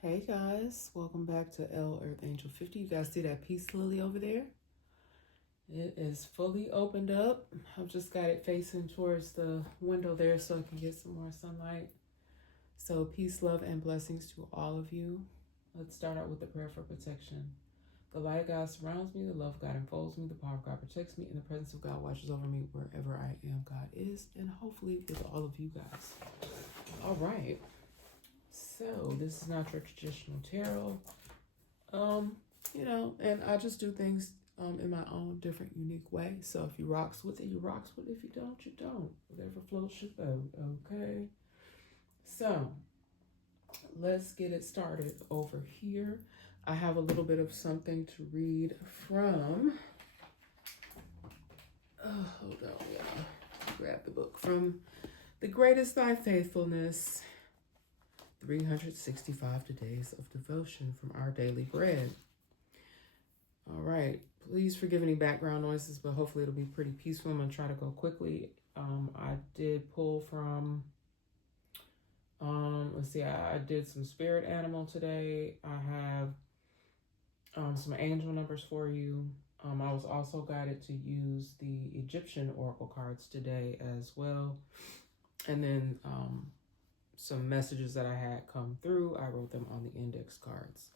Hey guys, welcome back to L Earth Angel 50. You guys see that peace lily over there? It is fully opened up. I've just got it facing towards the window there so I can get some more sunlight. So peace, love, and blessings to all of you. Let's start out with the prayer for protection. The light of God surrounds me, the love of God enfolds me, the power of God protects me, and the presence of God watches over me wherever I am, God is, and hopefully with all of you guys. All right. So this is not your traditional tarot. And I just do things in my own different, unique way. So if you rocks with it, you rocks with it. If you don't, you don't. Whatever floats your boat, okay? So let's get it started over here. I have a little bit of something to read from. Hold on, y'all. Grab the book from The Greatest Thy Faithfulness. 365 Days of Devotion from Our Daily Bread. All right, please forgive any background noises, but hopefully it'll be pretty peaceful. I'm gonna try to go quickly. I did pull from, let's see, I did some spirit animal today. I have some angel numbers for you. I was also guided to use the Egyptian oracle cards today as well. And then some messages that I had come through, I wrote them on the index cards.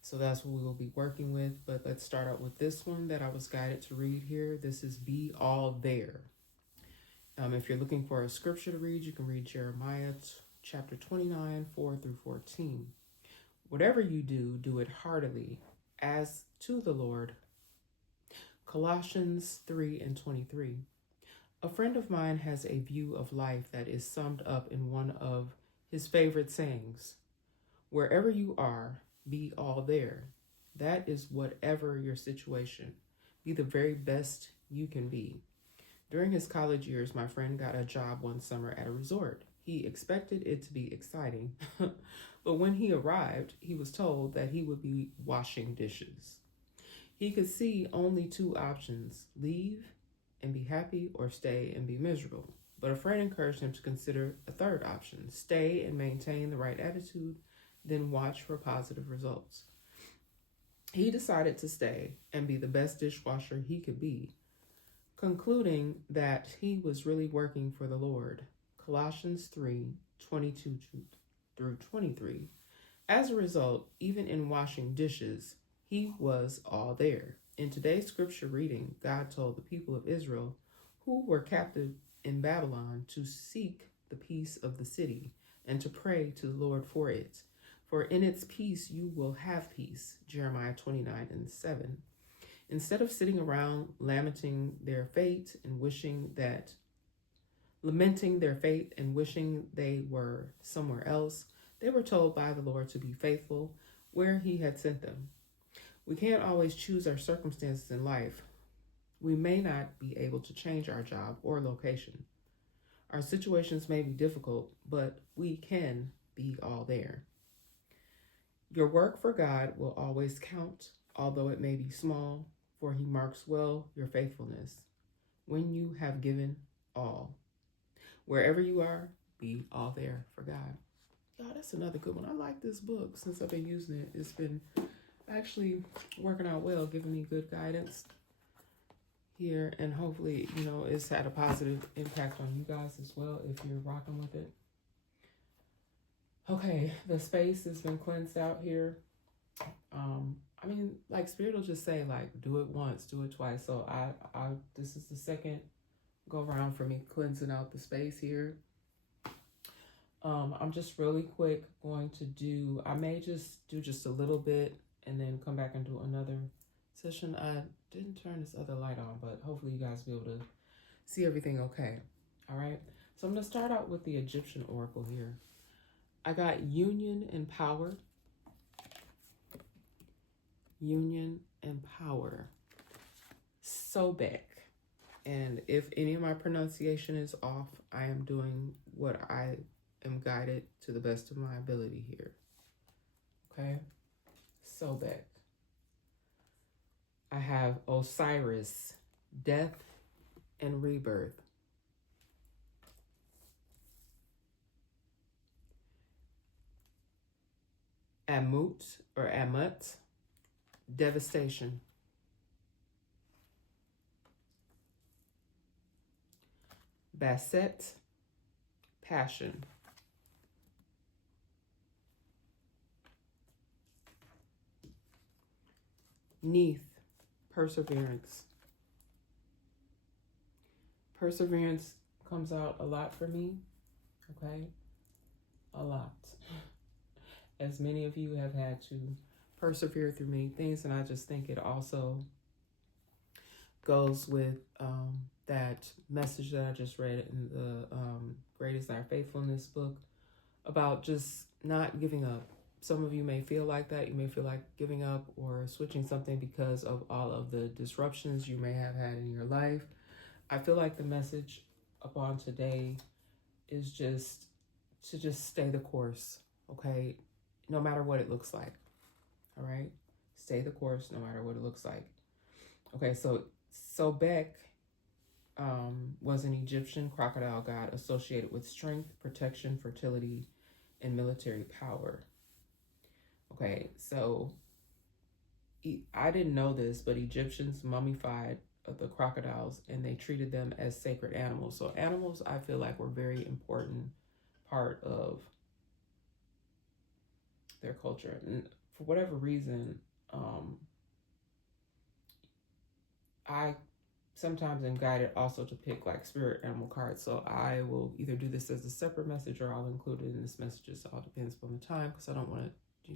So that's what we will be working with. But let's start out with this one that I was guided to read here. This is Be All There. If you're looking for a scripture to read, you can read Jeremiah chapter 29, 4 through 14. Whatever you do, do it heartily, as to the Lord. Colossians 3 and 23. A friend of mine has a view of life that is summed up in one of his favorite sayings. Wherever you are, be all there. That is whatever your situation. Be the very best you can be. During his college years, my friend got a job one summer at a resort. He expected it to be exciting, but when he arrived, he was told that he would be washing dishes. He could see only two options: leave and be happy, or stay and be miserable. But a friend encouraged him to consider a third option: stay and maintain the right attitude, then watch for positive results. He decided to stay and be the best dishwasher he could be, concluding that he was really working for the Lord. Colossians 3, 22 through 23. As a result, even in washing dishes, he was all there. In today's scripture reading, God told the people of Israel who were captive in Babylon to seek the peace of the city and to pray to the Lord for it. For in its peace you will have peace. Jeremiah 29 and 7. Instead of sitting around lamenting their fate and wishing they were somewhere else, they were told by the Lord to be faithful where he had sent them. We can't always choose our circumstances in life. We may not be able to change our job or location. Our situations may be difficult, but we can be all there. Your work for God will always count, although it may be small, for he marks well your faithfulness when you have given all. Wherever you are, be all there for God. Oh, that's another good one. I like this book since I've been using it. It's been actually working out well, giving me good guidance here, and hopefully, it's had a positive impact on you guys as well if you're rocking with it. Okay, the space has been cleansed out here. Spirit will just say, do it once, do it twice. So I this is the second go around for me cleansing out the space here. I'm just really quick going to do, I may just do just a little bit and then come back and do another session. I didn't turn this other light on, but hopefully you guys will be able to see everything okay. All right. So I'm going to start out with the Egyptian oracle here. I got union and power. Union and power. Sobek. And if any of my pronunciation is off, I am doing what I am guided to the best of my ability here. Okay? Sobek. I have Osiris, death and rebirth. Amut or Amut, devastation. Basset, passion. Neath, perseverance. Perseverance comes out a lot for me, okay? A lot. As many of you have had to persevere through many things, and I just think it also goes with that message that I just read in the Great is Our Faithfulness book about just not giving up. Some of you may feel like that. You may feel like giving up or switching something because of all of the disruptions you may have had in your life. I feel like the message upon today is just to just stay the course, okay? No matter what it looks like, all right? Stay the course no matter what it looks like. Okay, so Sobek was an Egyptian crocodile god associated with strength, protection, fertility, and military power. Okay, so I didn't know this, but Egyptians mummified the crocodiles and they treated them as sacred animals. So animals, I feel like, were very important part of their culture. And for whatever reason, I sometimes am guided also to pick like spirit animal cards. So I will either do this as a separate message or I'll include it in this message. It all depends upon the time because I don't want to, I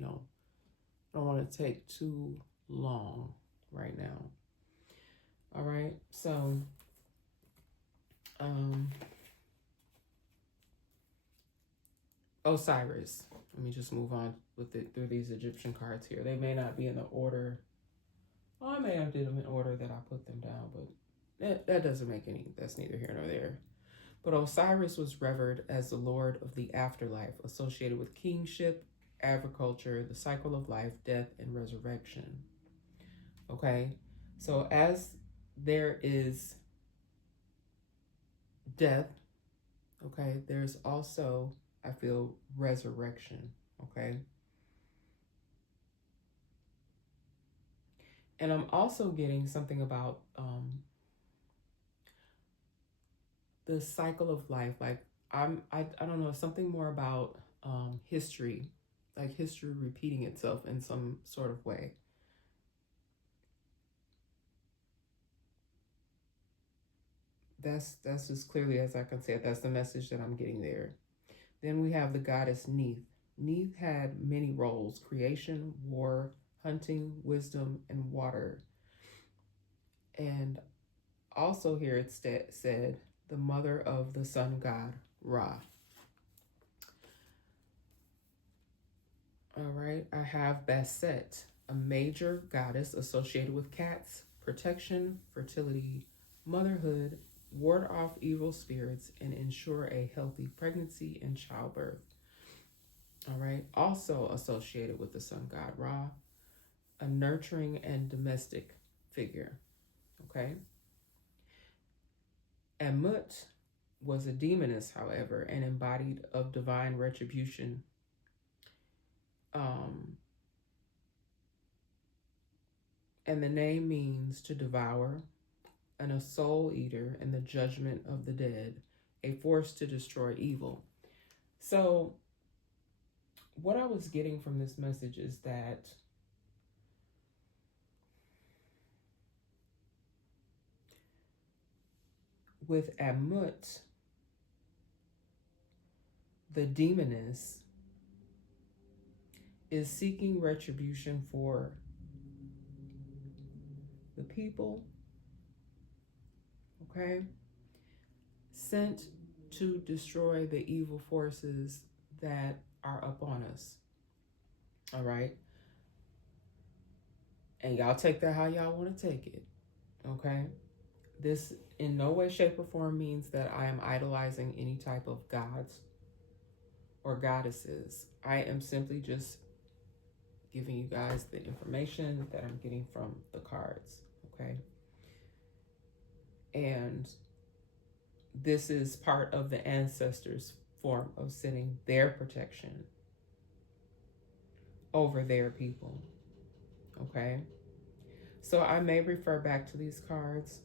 don't want to take too long right now. All right. So, Osiris. Let me just move on with it through these Egyptian cards here. They may not be in the order. Well, I may have did them in order that I put them down, but that doesn't make any, that's neither here nor there. But Osiris was revered as the lord of the afterlife, associated with kingship, agriculture, the cycle of life, death, and resurrection. Okay, so as there is death, okay, there's also, I feel, resurrection, okay? And I'm also getting something about the cycle of life. Like I don't know, something more about history, like history repeating itself in some sort of way. That's as clearly as I can say it. That's the message that I'm getting there. Then we have the goddess Neith. Neith had many roles: creation, war, hunting, wisdom, and water. And also here it said the mother of the sun god Ra. All right, I have Basset, a major goddess associated with cats, protection, fertility, motherhood, ward off evil spirits, and ensure a healthy pregnancy and childbirth. All right, also associated with the sun god Ra, a nurturing and domestic figure. Okay. Amut was a demoness, however, and embodied of divine retribution. And the name means to devour, and a soul eater, and the judgment of the dead, a force to destroy evil. So, what I was getting from this message is that with Amut, the demoness is seeking retribution for the people, okay, sent to destroy the evil forces that are upon us. All right. And y'all take that how y'all want to take it. Okay. This in no way, shape, or form means that I am idolizing any type of gods or goddesses. I am simply just giving you guys the information that I'm getting from the cards. Okay. And this is part of the ancestors' form of sending their protection over their people. Okay, so I may refer back to these cards,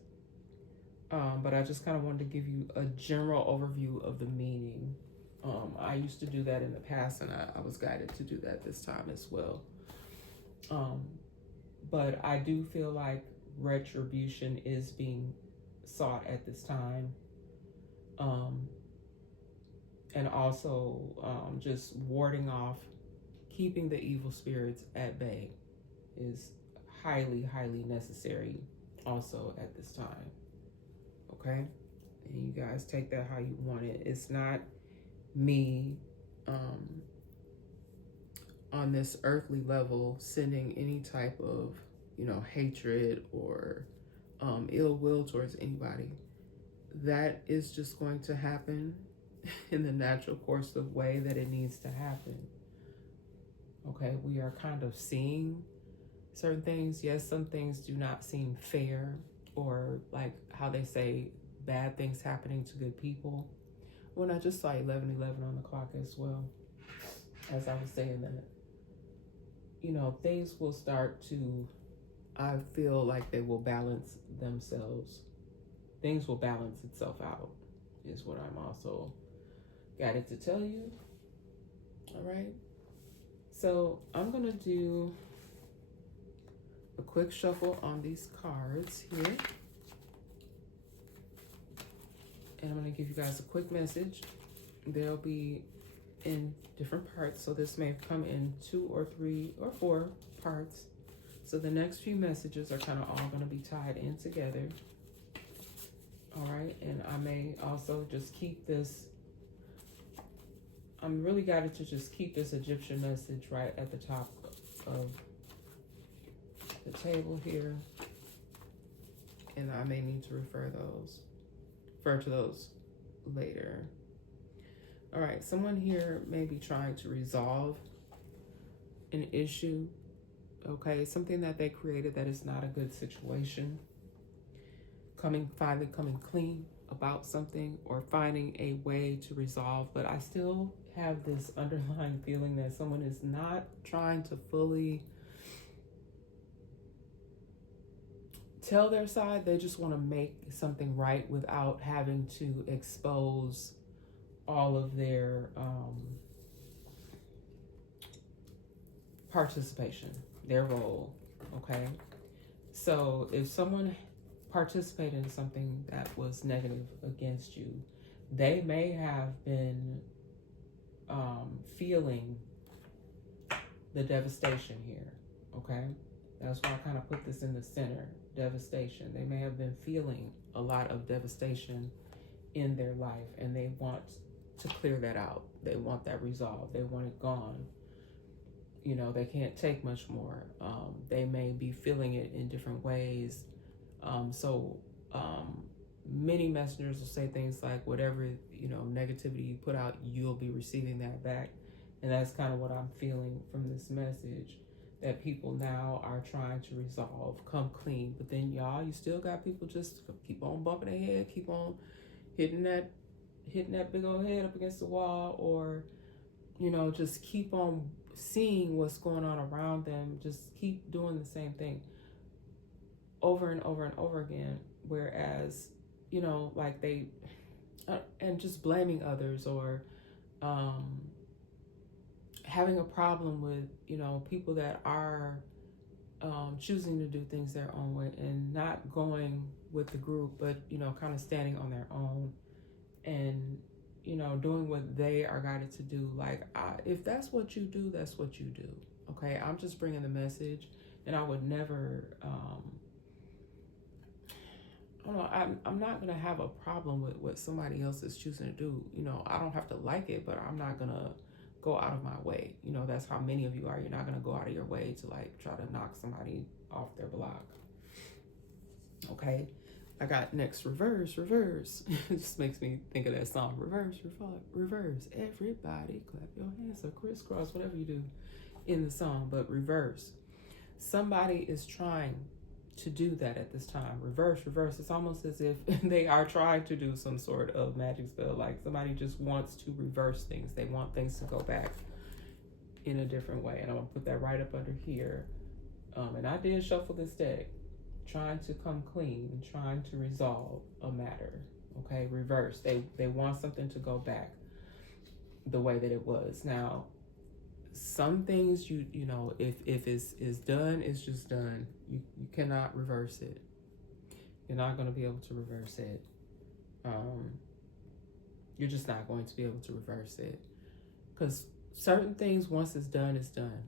but I just kind of wanted to give you a general overview of the meaning. I used to do that in the past, and I was guided to do that this time as well. But I do feel like retribution is being sought at this time. And also just warding off, keeping the evil spirits at bay is highly, highly necessary also at this time. Okay? And you guys take that how you want it. It's not me on this earthly level sending any type of, hatred or ill will towards anybody. That is just going to happen in the natural course of way that it needs to happen. Okay, we are kind of seeing certain things. Yes, some things do not seem fair, or like how they say bad things happening to good people. When I just saw 11:11 on the clock as well, as I was saying that, things will start to, I feel like they will balance themselves. Things will balance itself out, is what I'm also guided to tell you. All right. So I'm going to do a quick shuffle on these cards here. And I'm going to give you guys a quick message. They'll be in different parts. So this may come in 2 or 3 or 4 parts. So the next few messages are kind of all going to be tied in together. All right. And I may also just keep this. I'm really guided to just keep this Egyptian message right at the top of the table here. And I may need to refer to those later. All right, someone here may be trying to resolve an issue, okay? Something that they created that is not a good situation. Finally coming clean about something, or finding a way to resolve. But I still have this underlying feeling that someone is not trying to fully tell their side. They just want to make something right without having to expose all of their participation, their role. Okay, so if someone participated in something that was negative against you, they may have been feeling the devastation here. Okay, that's why I kind of put this in the center. Devastation. They may have been feeling a lot of devastation in their life, and they want to clear that out. They want that resolved. They want it gone. They can't take much more. They may be feeling it in different ways. So many messengers will say things like, whatever, negativity you put out, you'll be receiving that back. And that's kind of what I'm feeling from this message, that people now are trying to resolve, come clean. But then y'all, you still got people just keep on bumping their head, keep on hitting that big old head up against the wall, or, just keep on seeing what's going on around them. Just keep doing the same thing over and over and over again. Whereas, like they, and just blaming others, or having a problem with, people that are choosing to do things their own way and not going with the group, but, kind of standing on their own and, doing what they are guided to do. Like, if that's what you do, that's what you do. Okay, I'm just bringing the message, and I would never, I don't know, I'm not going to have a problem with what somebody else is choosing to do. I don't have to like it, but I'm not going to go out of my way. That's how many of you are. You're not going to go out of your way to like try to knock somebody off their block. Okay. I got next, reverse. It just makes me think of that song, reverse. Everybody clap your hands or crisscross, whatever you do in the song, but reverse. Somebody is trying to do that at this time. Reverse. It's almost as if they are trying to do some sort of magic spell. Like somebody just wants to reverse things. They want things to go back. in a different way. And I'm going to put that right up under here. And I did shuffle this deck, trying to come clean, trying to resolve a matter. Okay, reverse. They want something to go back the way that it was. Now, some things you know, if it's done, it's just done. You cannot reverse it. You're not going to be able to reverse it. You're just not going to be able to reverse it, because certain things, once it's done, it's done.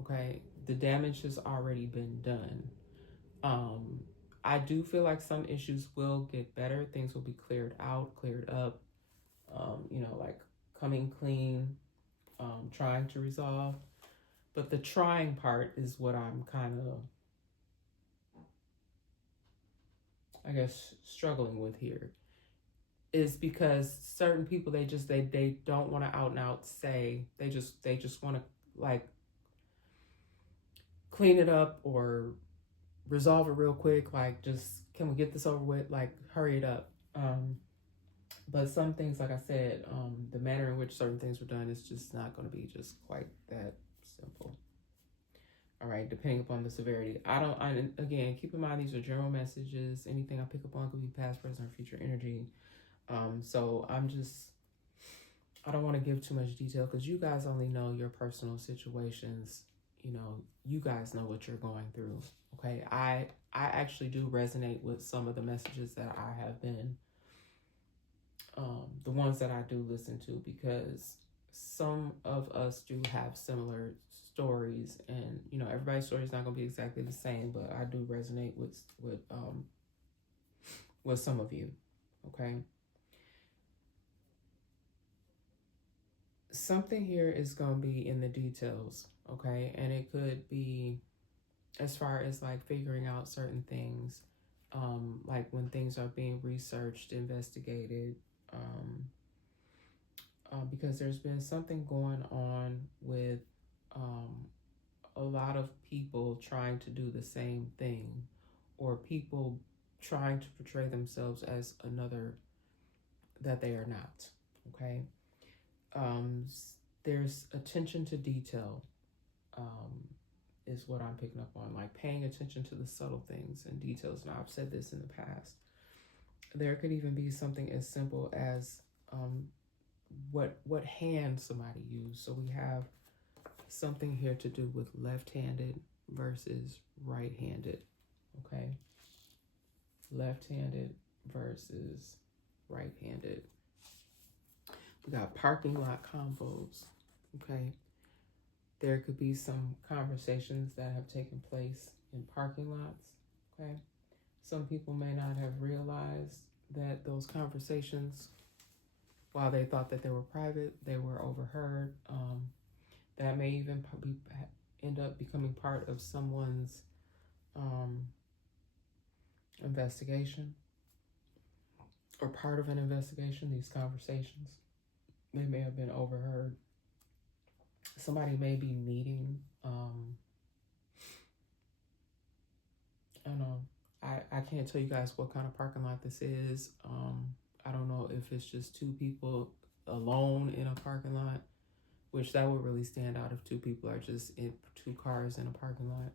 Okay, the damage has already been done. I do feel like some issues will get better. Things will be cleared out, cleared up. You know, like coming clean, trying to resolve. But the trying part is what I'm kind of, I guess, struggling with here. Is because certain people, they don't want to out and out say, they just want to like clean it up or resolve it real quick, like just, can we get this over with, like hurry it up. But some things, like I said, the manner in which certain things were done is just not going to be just quite that simple. All right, depending upon the severity. Again, keep in mind, these are general messages. Anything I pick up on could be past, present, or future energy. So I don't want to give too much detail, because you guys only know your personal situations. You know, you guys know what you're going through. Okay, I actually do resonate with some of the messages that I have been, the ones that I do listen to, because some of us do have similar stories, and you know, everybody's story is not going to be exactly the same, but I do resonate with some of you. Okay. Something here is going to be in the details, okay? And it could be as far as like figuring out certain things, like when things are being researched, investigated, because there's been something going on with a lot of people trying to do the same thing, or people trying to portray themselves as another that they are not, okay? There's attention to detail, is what I'm picking up on, like paying attention to the subtle things and details. Now, I've said this in the past. There could even be something as simple as what hand somebody used. So we have something here to do with left-handed versus right-handed, okay? Left-handed versus right-handed. We got parking lot combos, okay? There could be some conversations that have taken place in parking lots, okay? Some people may not have realized that those conversations, while they thought that they were private, they were overheard. That may even end up becoming part of someone's investigation, or part of an investigation. These conversations, they may have been overheard. Somebody may be meeting, I don't know, I can't tell you guys what kind of parking lot this is. I don't know if it's just two people alone in a parking lot, which that would really stand out if two people are just in two cars in a parking lot,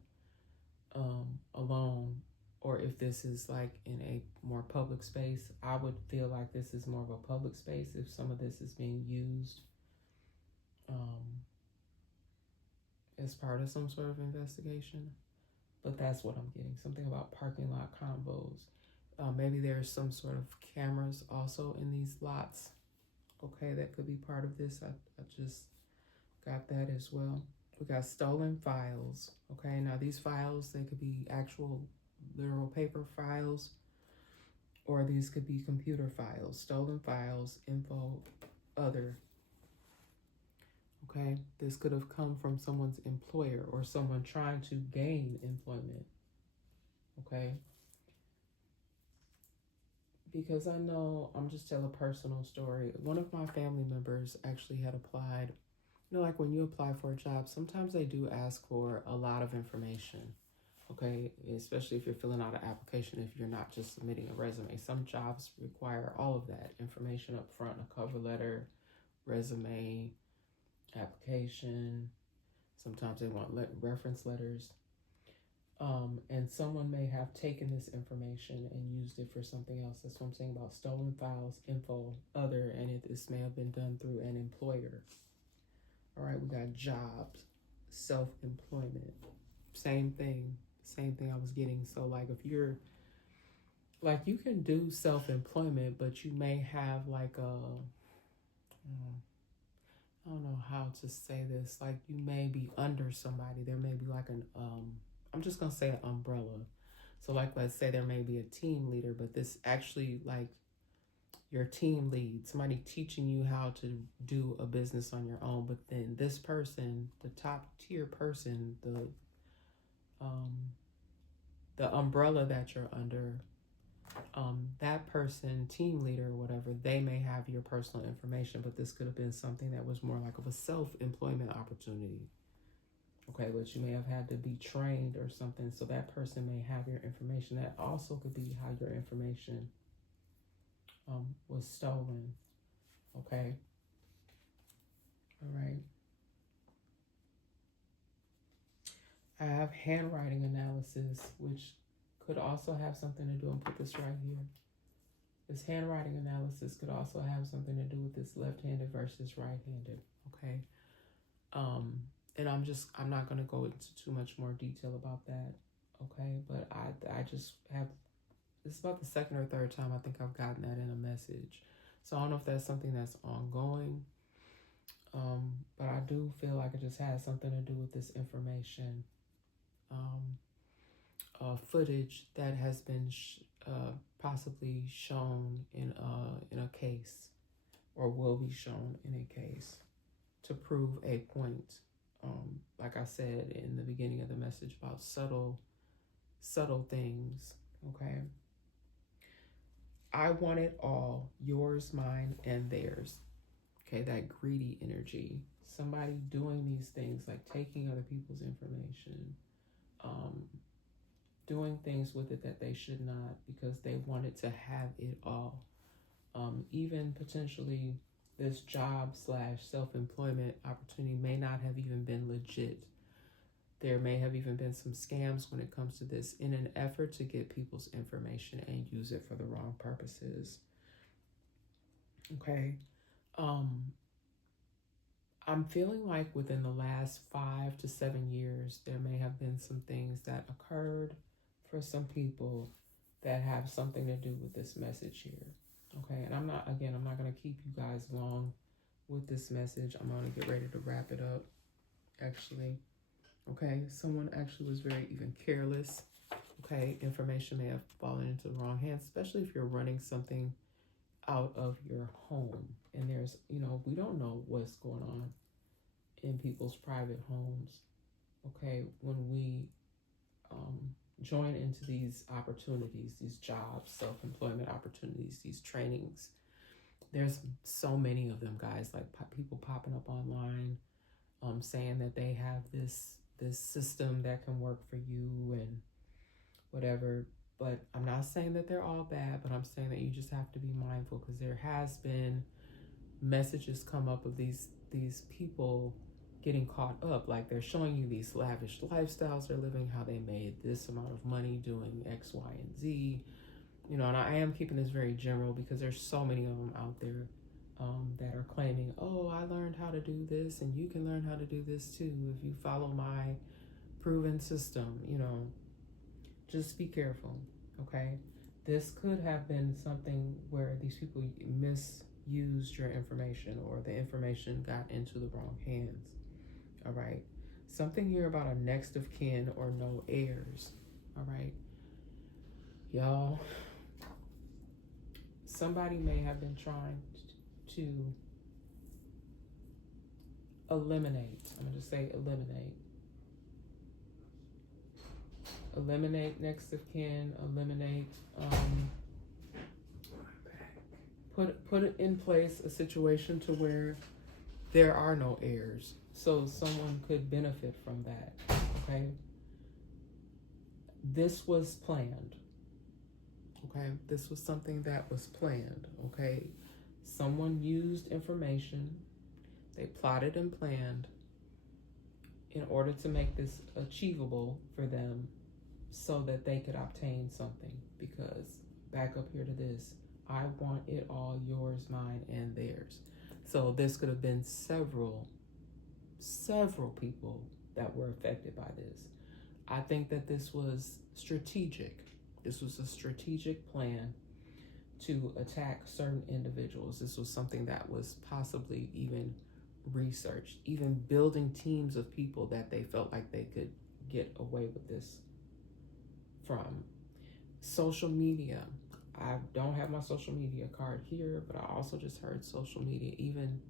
alone, or if this is like in a more public space. I would feel like this is more of a public space if some of this is being used as part of some sort of investigation. But that's what I'm getting, something about parking lot combos. Maybe there's some sort of cameras also in these lots. Okay, that could be part of this. I just got that as well. We got stolen files. Okay, now these files, they could be actual literal paper files, or these could be computer files. Stolen files, info, other. Okay, this could have come from someone's employer or someone trying to gain employment. Okay, because I know, I'm just tell a personal story. One of my family members actually had applied. You know, like when you apply for a job, sometimes they do ask for a lot of information. Okay, especially if you're filling out an application, if you're not just submitting a resume. Some jobs require all of that information up front: a cover letter, resume, application, Sometimes they want reference letters. And someone may have taken this information and used it for something else. That's what I'm saying about stolen files, info, other, and this may have been done through an employer. All right, we got jobs, self-employment, same thing I was getting. So like if you're, like you can do self-employment, but you may have like I don't know how to say this, like you may be under somebody. There may be like I'm just gonna say an umbrella. So like let's say there may be a team leader, but this actually like your team lead, somebody teaching you how to do a business on your own, but then this person, the top tier person, the umbrella that you're under, that person, team leader or whatever, they may have your personal information, but this could have been something that was more like of a self-employment opportunity. Okay, but you may have had to be trained or something, so that person may have your information. That also could be how your information was stolen. Okay. All right. I have handwriting analysis, which could also have something to do, and put this right here. This handwriting analysis could also have something to do with this left-handed versus right-handed. Okay. And I'm not going to go into too much more detail about that. Okay. But I just have, this is about the second or third time I think I've gotten that in a message. So I don't know if that's something that's ongoing. But I do feel like it just has something to do with this information. Footage that has been possibly shown in a case, or will be shown in a case to prove a point. Like I said in the beginning of the message about subtle things. Okay. I want it all, yours, mine, and theirs. Okay, that greedy energy. Somebody doing these things like taking other people's information, doing things with it that they should not because they wanted to have it all. Even potentially this job / self-employment opportunity may not have even been legit. There may have even been some scams when it comes to this in an effort to get people's information and use it for the wrong purposes. Okay. I'm feeling like within the last 5 to 7 years, there may have been some things that occurred for some people that have something to do with this message here. Okay, and I'm not going to keep you guys long with this message. I'm going to get ready to wrap it up, actually. Okay, someone actually was very even careless. Okay, information may have fallen into the wrong hands, especially if you're running something out of your home. And there's, we don't know what's going on in people's private homes. Okay, when we join into these opportunities, these jobs, self-employment opportunities, these trainings, there's so many of them, guys, like people popping up online saying that they have this system that can work for you and whatever. But I'm not saying that they're all bad, but I'm saying that you just have to be mindful, because there has been messages come up of these people getting caught up. Like they're showing you these lavish lifestyles they're living, how they made this amount of money doing X, Y, and Z. And I am keeping this very general because there's so many of them out there that are claiming, oh, I learned how to do this and you can learn how to do this too if you follow my proven system. Just be careful. Okay, this could have been something where these people misused your information, or the information got into the wrong hands. All right, something here about a next of kin or no heirs. All right, y'all, somebody may have been trying to eliminate, I'm gonna just say eliminate next of kin, eliminate, put in place a situation to where there are no heirs, so someone could benefit from that. Okay, this was planned. Okay, this was something that was planned. Okay, someone used information, they plotted and planned in order to make this achievable for them so that they could obtain something. Because back up here to this, I want it all yours, mine, and theirs. So this could have been several people that were affected by this. I think that this was strategic. This was a strategic plan to attack certain individuals. This was something that was possibly even researched, even building teams of people that they felt like they could get away with this from. Social media. I don't have my social media card here, but I also just heard social media, even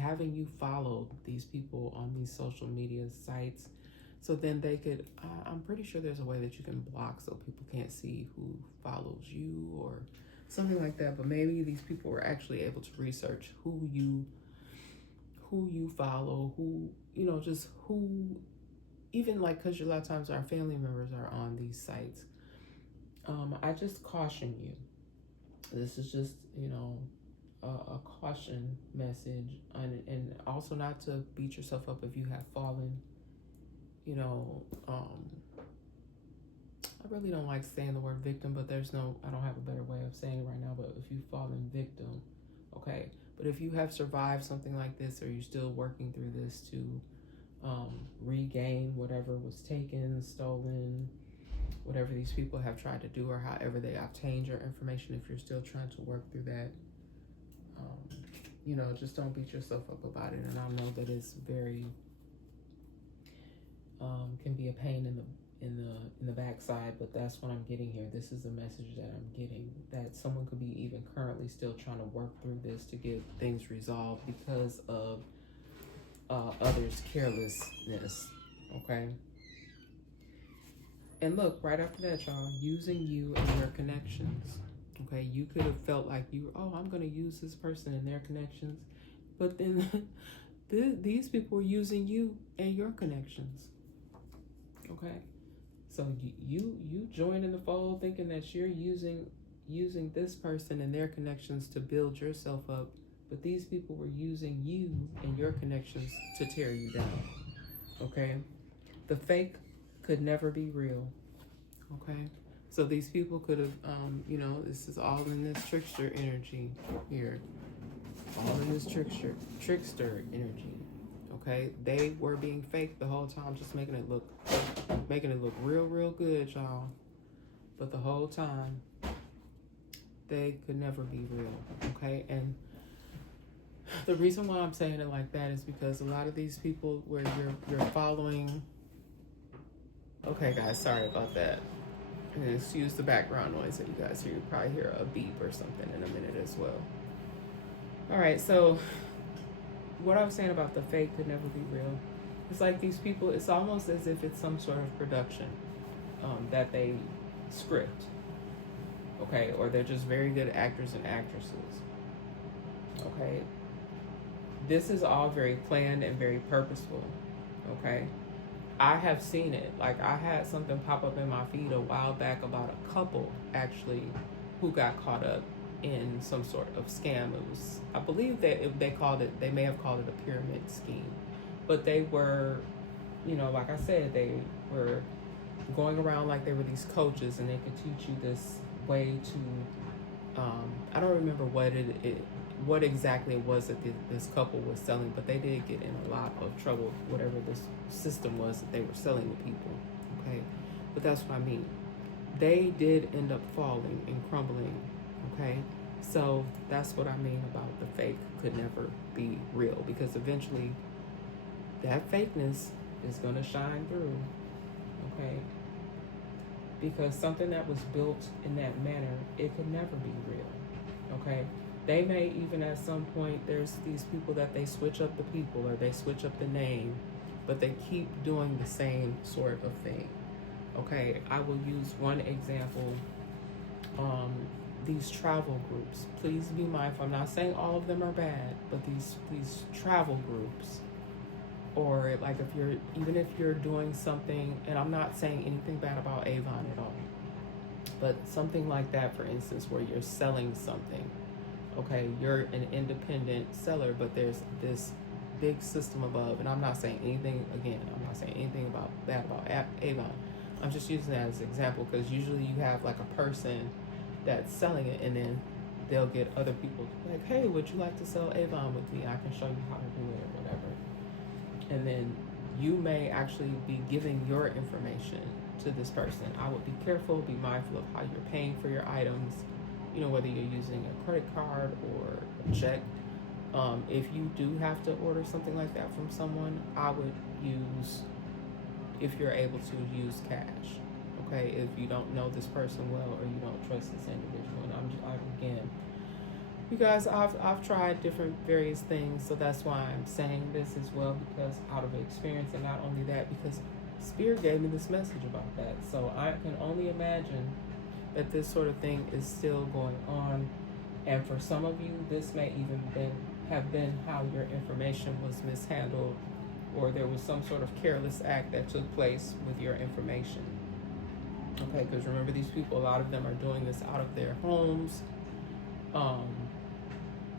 having you follow these people on these social media sites, so then they could, I'm pretty sure there's a way that you can block so people can't see who follows you or something like that. But maybe these people were actually able to research who you follow, who, just who, even like, because a lot of times our family members are on these sites. I just caution you. This is just, a caution message, and also not to beat yourself up if you have fallen. I really don't like saying the word victim, but I don't have a better way of saying it right now, but if you've fallen victim, okay. But if you have survived something like this, or you're still working through this to regain whatever was taken, stolen, whatever these people have tried to do, or however they obtained your information, if you're still trying to work through that, just don't beat yourself up about it. And I know that it's very, can be a pain in the backside, but that's what I'm getting here. This is a message that I'm getting, that someone could be even currently still trying to work through this to get things resolved because of others' carelessness, okay? And look, right after that, y'all, using you and your connections. Okay, you could have felt like I'm going to use this person and their connections. But then these people were using you and your connections. Okay, so you join in the fold thinking that you're using this person and their connections to build yourself up. But these people were using you and your connections to tear you down. Okay, the fake could never be real. Okay, so these people could have, this is all in this trickster energy here, all in this trickster energy. Okay, they were being fake the whole time, just making it look real good, y'all. But the whole time, they could never be real. Okay, and the reason why I'm saying it like that is because a lot of these people where you're following. Okay, guys, sorry about that. And excuse the background noise that you guys hear. You probably hear a beep or something in a minute as well. All right, so what I was saying about the fake could never be real. It's like these people, it's almost as if it's some sort of production that they script, okay? Or they're just very good actors and actresses, okay? This is all very planned and very purposeful, okay? I have seen it. Like, I had something pop up in my feed a while back about a couple, actually, who got caught up in some sort of scam. It was, I believe that they may have called it a pyramid scheme. But they were, like I said, they were going around like they were these coaches, and they could teach you this way to, I don't remember what exactly it was that this couple was selling, but they did get in a lot of trouble, whatever this system was that they were selling to people, okay? But that's what I mean. They did end up falling and crumbling, okay? So that's what I mean about the fake could never be real, because eventually that fakeness is going to shine through, okay? Because something that was built in that manner, it could never be real, okay? They may even at some point, there's these people that they switch up the people or they switch up the name, but they keep doing the same sort of thing. Okay, I will use one example. These travel groups, please be mindful. I'm not saying all of them are bad, but these travel groups, or like if you're doing something, and I'm not saying anything bad about Avon at all, but something like that, for instance, where you're selling something. Okay, you're an independent seller, but there's this big system above, and I'm not saying anything, again, I'm not saying anything about bad about Avon. I'm just using that as an example because usually you have like a person that's selling it, and then they'll get other people like, hey, would you like to sell Avon with me? I can show you how to do it or whatever. And then you may actually be giving your information to this person. I would be careful, be mindful of how you're paying for your items, you know, whether you're using a credit card or a check. If you do have to order something like that from someone, I would use, if you're able to, use cash. Okay, if you don't know this person well or you don't trust this individual. And again, you guys, I've tried different various things, so that's why I'm saying this as well, because out of experience, and not only that, because Spirit gave me this message about that. So I can only imagine that this sort of thing is still going on. And for some of you, this may even have been how your information was mishandled, or there was some sort of careless act that took place with your information. Okay, because remember, these people, a lot of them are doing this out of their homes,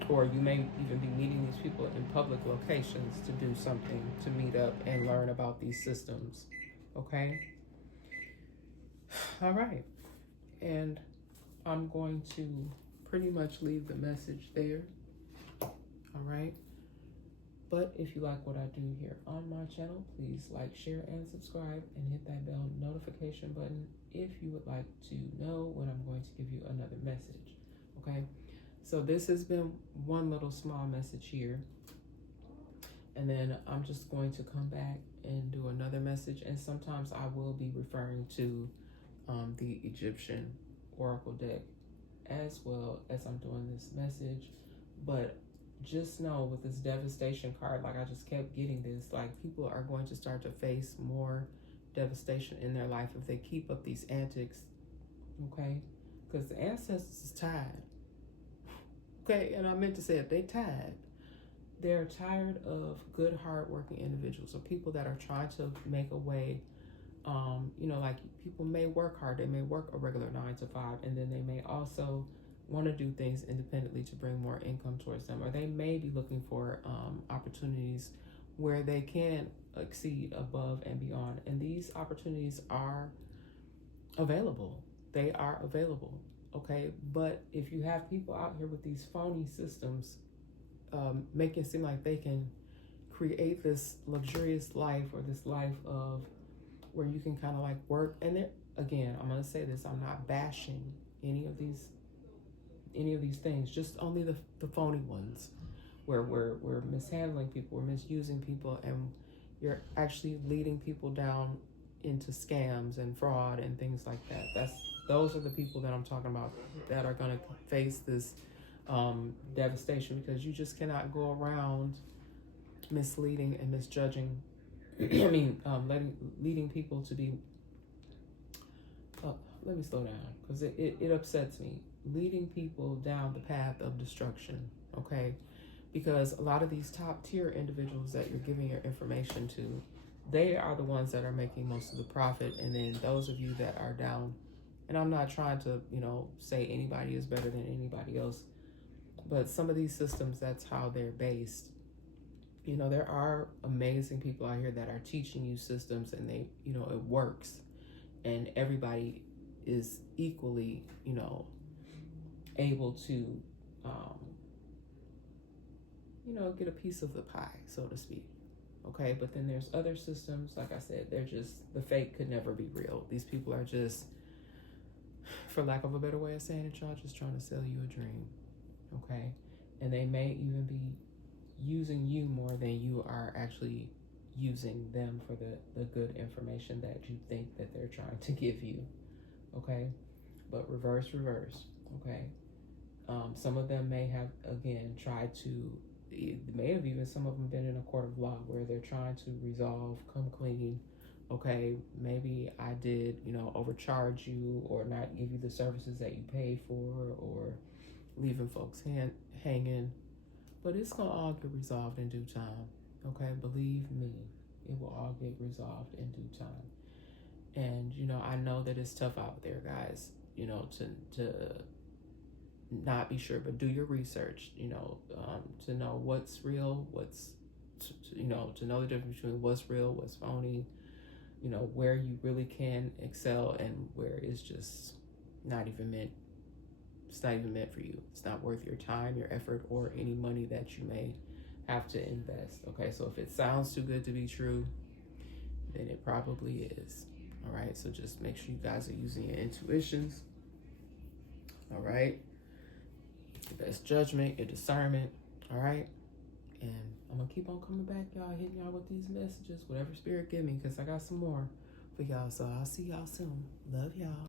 or you may even be meeting these people in public locations to do something, to meet up and learn about these systems. Okay? All right. And I'm going to pretty much leave the message there. All right? But if you like what I do here on my channel, please like, share, and subscribe, and hit that bell notification button if you would like to know when I'm going to give you another message. Okay? So this has been one little small message here. And then I'm just going to come back and do another message. And sometimes I will be referring to the Egyptian Oracle deck as well as I'm doing this message. But just know, with this devastation card, like I just kept getting this, like people are going to start to face more devastation in their life if they keep up these antics. Okay? Because the ancestors is tired. Okay, and I meant to say it, they tired. They're tired of good, hardworking individuals, or people that are trying to make a way. You know, like people may work hard, they may work a regular 9 to 5, and then they may also want to do things independently to bring more income towards them, or they may be looking for opportunities where they can exceed above and beyond. And these opportunities are available. They are available. Okay, but if you have people out here with these phony systems, making it seem like they can create this luxurious life, or this life of where you can kind of like work. And again, I'm gonna say this: I'm not bashing any of these things, just only the phony ones, where we're mishandling people, we're misusing people, and you're actually leading people down into scams and fraud and things like that. Those are the people that I'm talking about that are going to face this devastation, because you just cannot go around misleading and misjudging. I mean, leading people to be. Let me slow down, because it upsets me. Leading people down the path of destruction. Okay, because a lot of these top tier individuals that you're giving your information to, they are the ones that are making most of the profit, and then those of you that are down. And I'm not trying to, say anybody is better than anybody else, but some of these systems, that's how they're based. There are amazing people out here that are teaching you systems, and they, it works, and everybody is equally, able to, get a piece of the pie, so to speak. Okay, but then there's other systems, like I said, they're just, the fake could never be real. These people are just, for lack of a better way of saying it, y'all, just trying to sell you a dream. Okay, and they may even be using you more than you are actually using them for the good information that you think that they're trying to give you. Okay, but reverse. Okay, some of them may have, again, tried to, may have even, some of them been in a court of law where they're trying to resolve, come clean. Okay, maybe I did, overcharge you, or not give you the services that you paid for, or leaving folks hanging. But it's going to all get resolved in due time. Okay, believe me, it will all get resolved in due time. And, I know that it's tough out there, guys, to not be sure, but do your research, to know what's real, what's to know the difference between what's real, what's phony, where you really can excel and where it's just not even meant. It's not even meant for you. It's not worth your time, your effort, or any money that you may have to invest. Okay, so if it sounds too good to be true, then it probably is. All right, so just make sure you guys are using your intuitions. All right, your best judgment, your discernment. All right, and I'm gonna keep on coming back, y'all, hitting y'all with these messages, whatever spirit give me, because I got some more for y'all. So I'll see y'all soon. Love y'all.